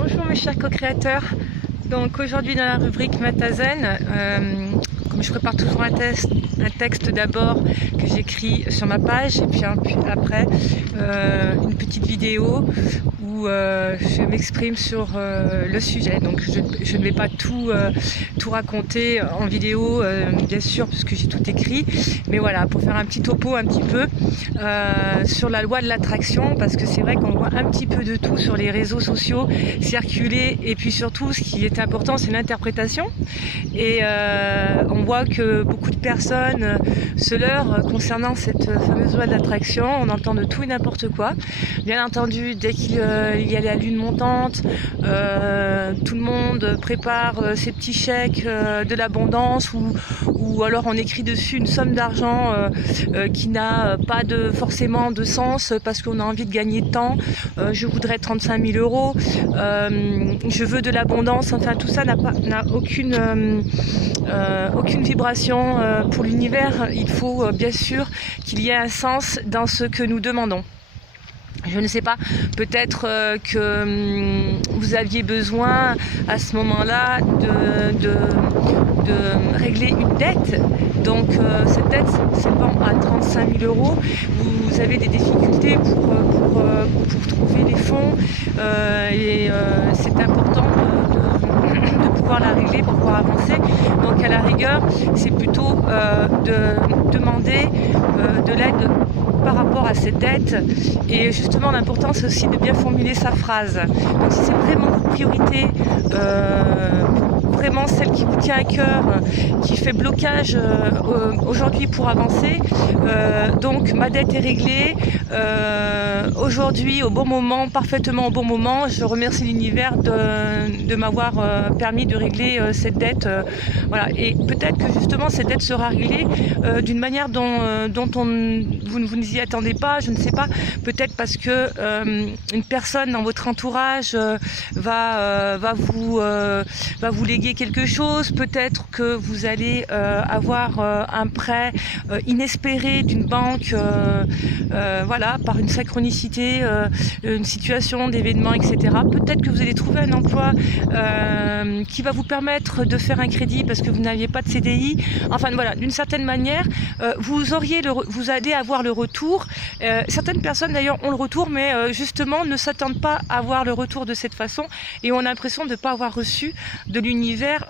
Bonjour mes chers co-créateurs. Donc aujourd'hui dans la rubrique Matazen, comme je prépare toujours un texte d'abord que j'écris sur ma page et puis après une petite vidéo où je m'exprime sur le sujet. Donc je ne vais pas tout raconter en vidéo bien sûr puisque j'ai tout écrit, mais voilà, pour faire un petit topo un petit peu sur la loi de l'attraction, parce que c'est vrai qu'on voit un petit peu de tout sur les réseaux sociaux circuler, et puis surtout ce qui est important c'est l'interprétation, et on voit que beaucoup de personnes se leurrent concernant cette fameuse loi de l'attraction. On entend de tout et n'importe quoi. Bien entendu, dès qu'il y a la lune montante, tout le monde prépare ses petits chèques de l'abondance, ou alors on écrit dessus une somme d'argent qui n'a pas forcément de sens parce qu'on a envie de gagner de temps. Je voudrais 35 000 euros, je veux de l'abondance. Enfin, tout ça n'a aucune vibration pour l'univers. Il faut bien sûr qu'il y ait un sens dans ce que nous demandons. Je ne sais pas, peut-être que vous aviez besoin à ce moment-là de régler une dette. Donc cette dette s'élevant à 35 000 euros, vous avez des difficultés pour trouver les fonds, et c'est important de pouvoir la régler pour pouvoir avancer. Donc à la rigueur, c'est plutôt de demander de l'aide par rapport à cette dette. Et justement, l'important c'est aussi de bien formuler sa phrase. Donc si c'est vraiment votre priorité, vraiment celle qui vous tient à cœur, qui fait blocage aujourd'hui pour avancer, donc ma dette est réglée aujourd'hui au bon moment, parfaitement au bon moment. Je remercie l'univers de m'avoir permis de régler cette dette, voilà. Et peut-être que justement cette dette sera réglée d'une manière dont vous n'y attendez pas, je ne sais pas, peut-être parce que une personne dans votre entourage va vous léguer quelque chose, peut-être que vous allez avoir un prêt inespéré d'une banque, voilà, par une synchronicité, une situation d'événement, etc. Peut-être que vous allez trouver un emploi qui va vous permettre de faire un crédit parce que vous n'aviez pas de CDI. Enfin voilà, d'une certaine manière, vous allez avoir le retour. Certaines personnes d'ailleurs ont le retour, mais justement ne s'attendent pas à avoir le retour de cette façon et ont l'impression de ne pas avoir reçu de l'univers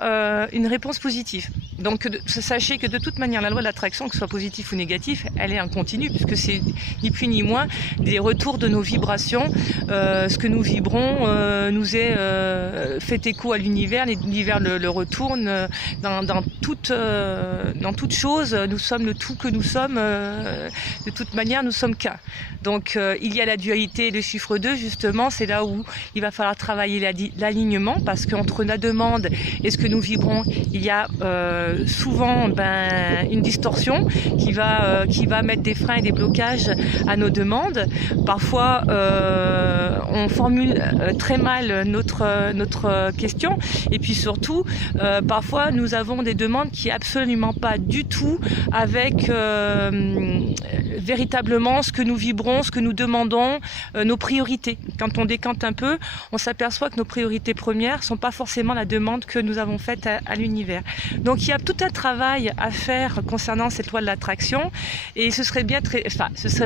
une réponse positive. Donc sachez que de toute manière la loi de l'attraction, que ce soit positif ou négatif, elle est en continu, puisque c'est ni plus ni moins des retours de nos vibrations. Ce que nous vibrons nous est fait écho à l'univers, l'univers le retourne dans toute chose. Nous sommes le tout que nous sommes, de toute manière nous sommes qu'un. Donc il y a la dualité, le chiffre 2 justement, c'est là où il va falloir travailler l'alignement, parce qu'entre la demande et ce que nous vibrons, il y a souvent une distorsion qui va mettre des freins et des blocages à nos demandes. Parfois on formule très mal notre question, et puis surtout parfois nous avons des demandes qui absolument pas du tout avec véritablement ce que nous vibrons, ce que nous demandons, nos priorités. Quand on décante un peu, on s'aperçoit que nos priorités premières sont pas forcément la demande que nous avons faite à l'univers. Donc il y a tout un travail à faire concernant cette loi de l'attraction, et ce serait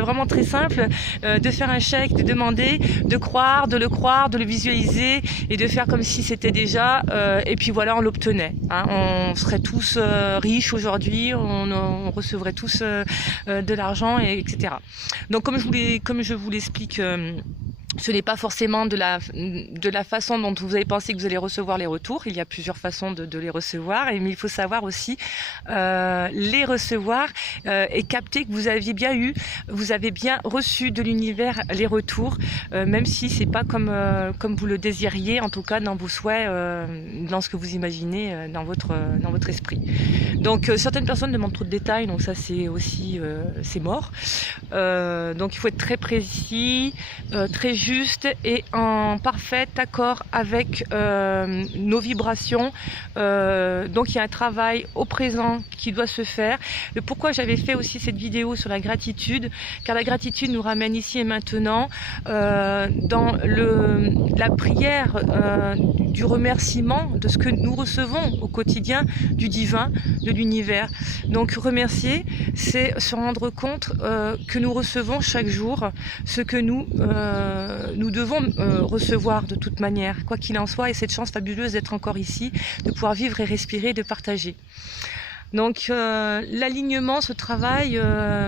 vraiment très simple de faire un chèque, de demander, de croire, de le visualiser et de faire comme si c'était déjà, et puis voilà, on l'obtenait. Hein. On serait tous riches aujourd'hui, on recevrait tous de l'argent, etc. Donc comme je vous l'explique, ce n'est pas forcément de la façon dont vous avez pensé que vous allez recevoir les retours. Il y a plusieurs façons de les recevoir, mais il faut savoir aussi les recevoir et capter que vous avez bien reçu de l'univers les retours, même si c'est pas comme vous le désiriez, en tout cas dans vos souhaits, dans ce que vous imaginez dans votre esprit. Donc certaines personnes demandent trop de détails, donc ça c'est aussi c'est mort. Donc il faut être très précis, très juste et en parfait accord avec nos vibrations. Donc il y a un travail au présent qui doit se faire. Le pourquoi j'avais fait aussi cette vidéo sur la gratitude, car la gratitude nous ramène ici et maintenant dans la prière du remerciement de ce que nous recevons au quotidien du divin, de l'univers. Donc remercier, c'est se rendre compte que nous recevons chaque jour ce que nous devons recevoir de toute manière, quoi qu'il en soit, et cette chance fabuleuse d'être encore ici, de pouvoir vivre et respirer, de partager. Donc l'alignement se travaille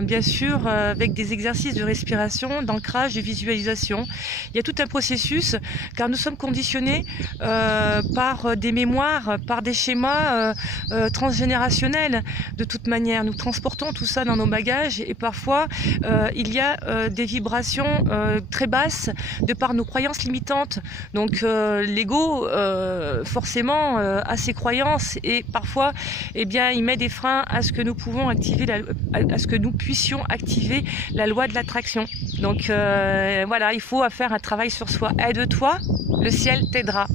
bien sûr avec des exercices de respiration, d'ancrage, de visualisation. Il y a tout un processus car nous sommes conditionnés par des mémoires, par des schémas transgénérationnels. De toute manière, nous transportons tout ça dans nos bagages et parfois il y a des vibrations très basses de par nos croyances limitantes. Donc l'ego forcément a ses croyances et parfois eh bien, il met des freins à ce que nous pouvons activer à ce que nous puissions activer la loi de l'attraction. Donc voilà, il faut faire un travail sur soi. Aide-toi, le ciel t'aidera.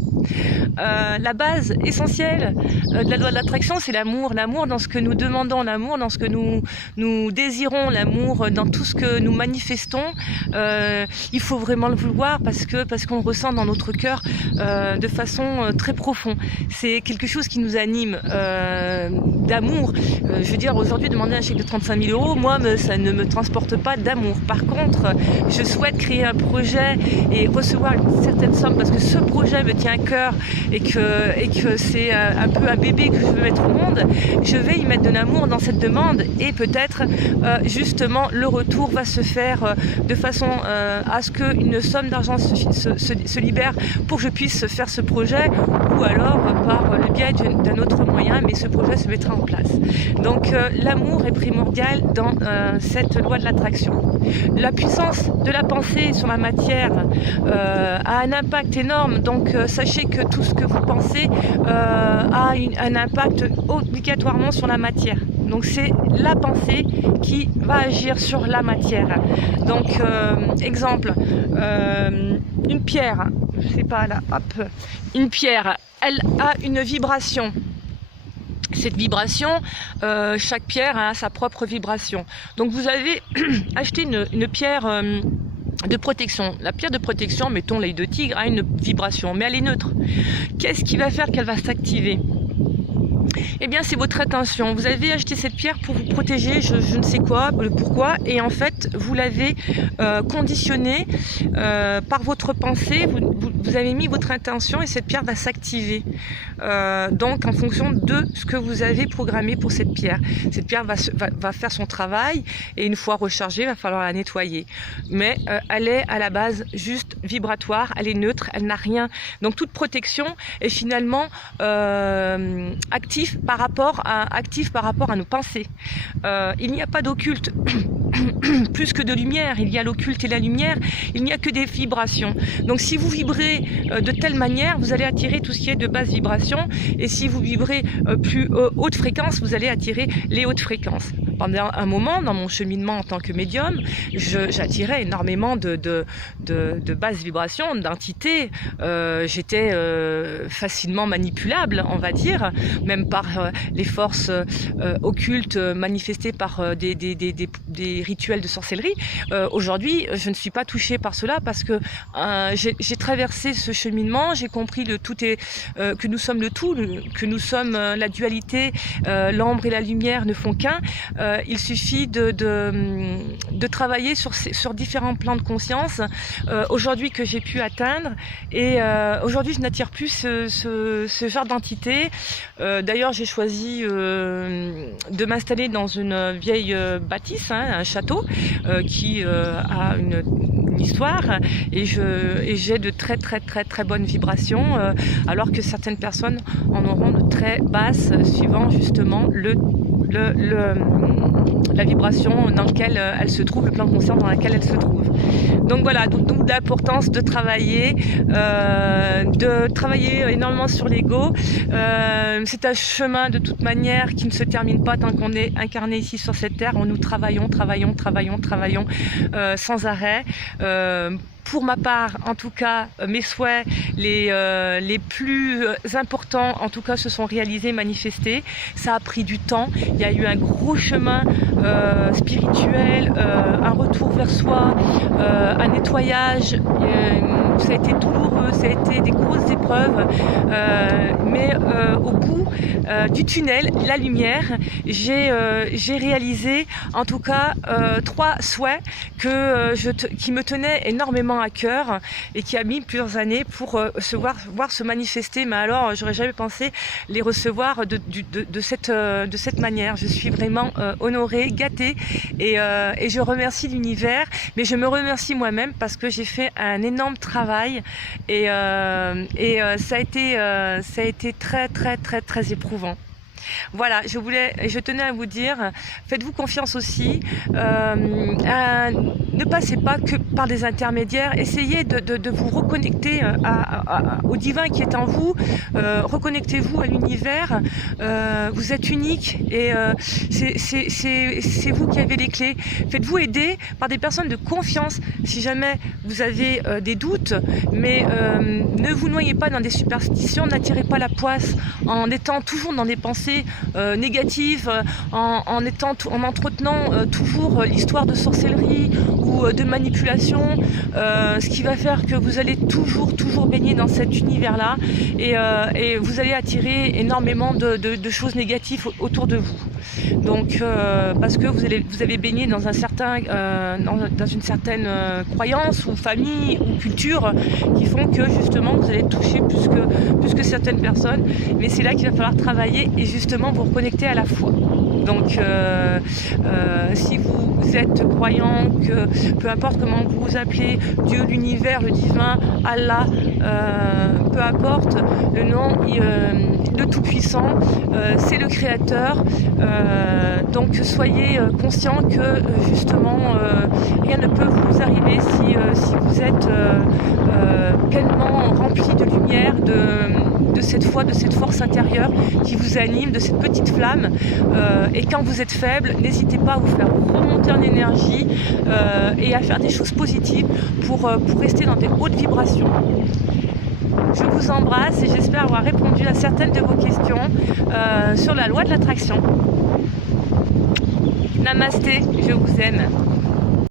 La base essentielle de la loi de l'attraction, c'est l'amour. L'amour dans ce que nous demandons, l'amour dans ce que nous désirons, l'amour dans tout ce que nous manifestons. Il faut vraiment le vouloir parce qu'on le ressent dans notre cœur de façon très profonde. C'est quelque chose qui nous anime, d'amour. Je veux dire, aujourd'hui, demander un chèque de 35 000 €, moi, ça ne me transporte pas d'amour. Par contre, je souhaite créer un projet et recevoir une certaine somme parce que ce projet me tient à cœur et que c'est un peu un bébé que je veux mettre au monde. Je vais y mettre de l'amour dans cette demande et peut-être justement le retour va se faire de façon à ce qu'une somme d'argent se libère pour que je puisse faire ce projet ou alors par le biais d'un autre moyen, mais ce projet se mettra en place. Donc l'amour est primordial dans cette loi de l'attraction. La puissance de la pensée sur la matière a un impact énorme, donc sachez que tout ce que vous pensez a un impact obligatoirement sur la matière. Donc c'est la pensée qui va agir sur la matière. Donc exemple, une pierre, je sais pas là, hop, une pierre, elle a une vibration. Cette vibration, chaque pierre a sa propre vibration. Donc vous avez acheté une pierre de protection. La pierre de protection, mettons l'œil de tigre, a une vibration, mais elle est neutre. Qu'est-ce qui va faire qu'elle va s'activer ? Eh bien, c'est votre intention. Vous avez acheté cette pierre pour vous protéger, je ne sais quoi, pourquoi, et en fait, vous l'avez conditionnée par votre pensée, vous avez mis votre intention et cette pierre va s'activer. Donc, en fonction de ce que vous avez programmé pour cette pierre. Cette pierre va faire son travail et une fois rechargée, il va falloir la nettoyer. Mais elle est à la base juste vibratoire, elle est neutre, elle n'a rien. Donc, toute protection est finalement actif par rapport à nos pensées. Il n'y a pas d'occulte plus que de lumière, il y a l'occulte et la lumière, il n'y a que des vibrations. Donc si vous vibrez de telle manière, vous allez attirer tout ce qui est de basse vibration, et si vous vibrez plus haute fréquence, vous allez attirer les hautes fréquences. Pendant un moment, dans mon cheminement en tant que médium, j'attirais énormément de basses vibrations, d'entités. J'étais facilement manipulable, on va dire, même par les forces occultes manifestées par des rituels de sorcellerie. Aujourd'hui, je ne suis pas touchée par cela parce que j'ai traversé ce cheminement, j'ai compris que nous sommes le tout, que nous sommes la dualité, l'ombre et la lumière ne font qu'un. Il suffit de travailler sur différents plans de conscience aujourd'hui que j'ai pu atteindre, et aujourd'hui je n'attire plus ce genre d'entité. D'ailleurs j'ai choisi de m'installer dans une vieille bâtisse, un château qui a une histoire, et j'ai de très bonnes vibrations, alors que certaines personnes en auront de très basses suivant justement la vibration dans laquelle elle se trouve, le plan de conscience dans lequel elle se trouve. Donc voilà, d'où l'importance de travailler énormément sur l'ego. C'est un chemin de toute manière qui ne se termine pas tant qu'on est incarné ici sur cette terre. Nous travaillons sans arrêt pour ma part, en tout cas, mes souhaits les plus importants, en tout cas, se sont réalisés, manifestés. Ça a pris du temps. Il y a eu un gros chemin spirituel, un retour vers soi, un nettoyage. Ça a été douloureux, ça a été des grosses épreuves, mais au bout du tunnel, la lumière, j'ai réalisé en tout cas 3 souhaits qui me tenaient énormément à cœur et qui a mis plusieurs années pour voir se manifester. Mais alors, j'aurais jamais pensé les recevoir de cette manière. Je suis vraiment honorée, gâtée, et je remercie l'univers, mais je me remercie moi-même parce que j'ai fait un énorme travail et ça a été très très très très éprouvant. Voilà, je tenais à vous dire, faites-vous confiance aussi, ne passez pas que par des intermédiaires, essayez de vous reconnecter au divin qui est en vous, reconnectez-vous à l'univers, vous êtes unique et c'est vous qui avez les clés. Faites-vous aider par des personnes de confiance si jamais vous avez des doutes, mais ne vous noyez pas dans des superstitions, n'attirez pas la poisse en étant toujours dans des pensées négatives, en entretenant toujours l'histoire de sorcellerie ou de manipulation, ce qui va faire que vous allez toujours baigner dans cet univers-là et vous allez attirer énormément de choses négatives autour de vous. Donc parce que vous avez baigné dans une certaine croyance ou famille ou culture qui font que justement vous allez toucher plus que certaines personnes, mais c'est là qu'il va falloir travailler et justement vous reconnecter à la foi. Donc si vous êtes croyant, que peu importe comment vous vous appelez, Dieu, l'univers, le divin, Allah, peu importe le nom, le Tout-Puissant, c'est le Créateur. Donc soyez conscients que justement rien ne peut vous arriver si vous êtes pleinement rempli de lumière, de cette foi, de cette force intérieure qui vous anime, de cette petite flamme. Et quand vous êtes faible, n'hésitez pas à vous faire remonter en énergie et à faire des choses positives pour rester dans des hautes vibrations. Je vous embrasse et j'espère avoir répondu à certaines de vos questions sur la loi de l'attraction. Namasté, je vous aime.